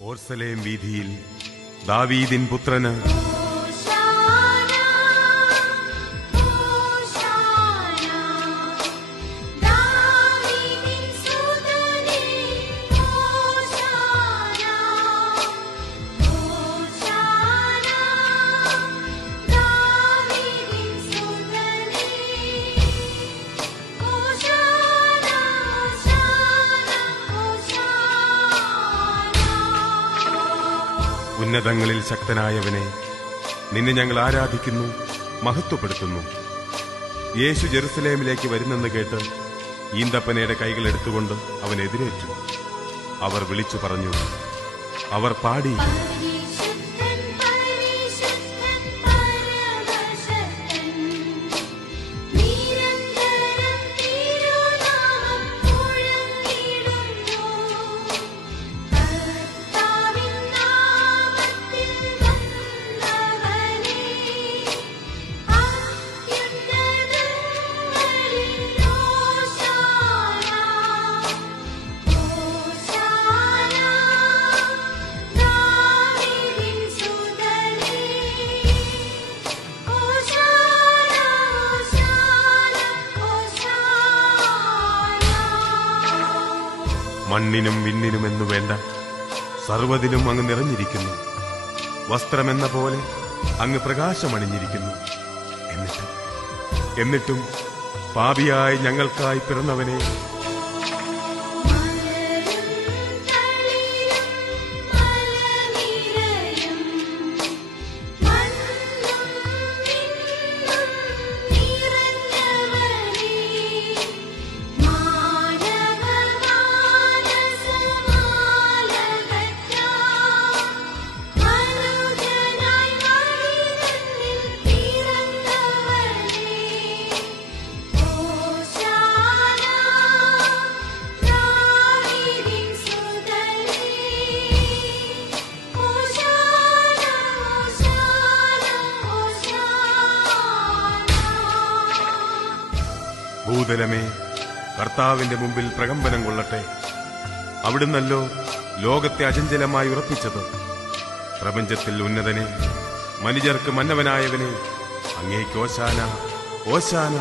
ഓർസലേം വീതിയിൽ ദാവീദിൻ പുത്രന് ഉന്നതങ്ങളിൽ ശക്തനായവനെ, നിന്നെ ഞങ്ങൾ ആരാധിക്കുന്നു, മഹത്വപ്പെടുത്തുന്നു. യേശു ജെറുസലേമിലേക്ക് വരുന്നെന്ന് കേട്ട് ഈന്തപ്പനയുടെ കൈകൾ എടുത്തുകൊണ്ട് അവൻ എതിരേറ്റു. അവർ വിളിച്ചു പറഞ്ഞു, അവർ പാടി, മണ്ണിനും വിണ്ണിനുമെന്നു വേണ്ട സർവ്വതിലും അങ്ങ് നിറഞ്ഞിരിക്കുന്നു. വസ്ത്രമെന്ന പോലെ അങ്ങ് പ്രകാശമണിഞ്ഞിരിക്കുന്നു. എന്നിട്ടും പാപിയായി ഞങ്ങൾക്കായി പിറന്നവനെ, ഭൂതലമേ, കർത്താവിന്റെ മുമ്പിൽ പ്രകമ്പനം കൊള്ളട്ടെ. അവിടുന്നല്ലോ ലോകത്തെ അചഞ്ചലമായി ഉറപ്പിച്ചത്. പ്രപഞ്ചത്തിൽ ഉന്നതനെ, മനുജർക്ക് മന്നവനായവനെ, അങ്ങേക്ക് ഓശാന, ഓശാന.